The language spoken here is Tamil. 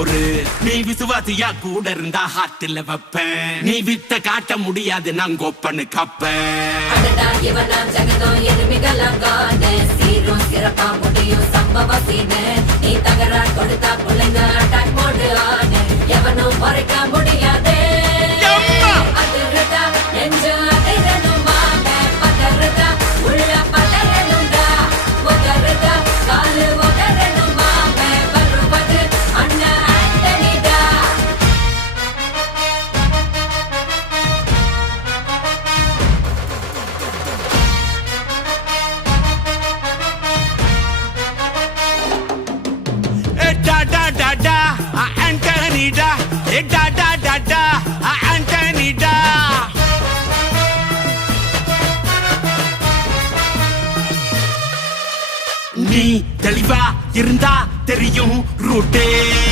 பொறு. நீ விசுவாசியா கூட இருந்தா ஹார்ட்ல வைப்பேன். நீ வித்த காட்ட முடியாது நான் கோப்பனு கப்பேன். சீரும் சிறப்பா முடியும் சம்பவ சீனு. நீ தகரா கொடுத்தா பிள்ளைங்க அட்டாக் மோடு ஆனு. எவனும் மறைக்க முடியாதே. அதிருதா நெஞ்சு அதிரணுமாங்க. பதறுதா உள்ள பதறணுண்டா. உதறுதா காலு உதறணுமாங்க. வருவது அண்ணன் ஆண்டனிடா. Antonida, Antonida. நீ தெளிவா இருந்தா தெரியும் ரூட்டே.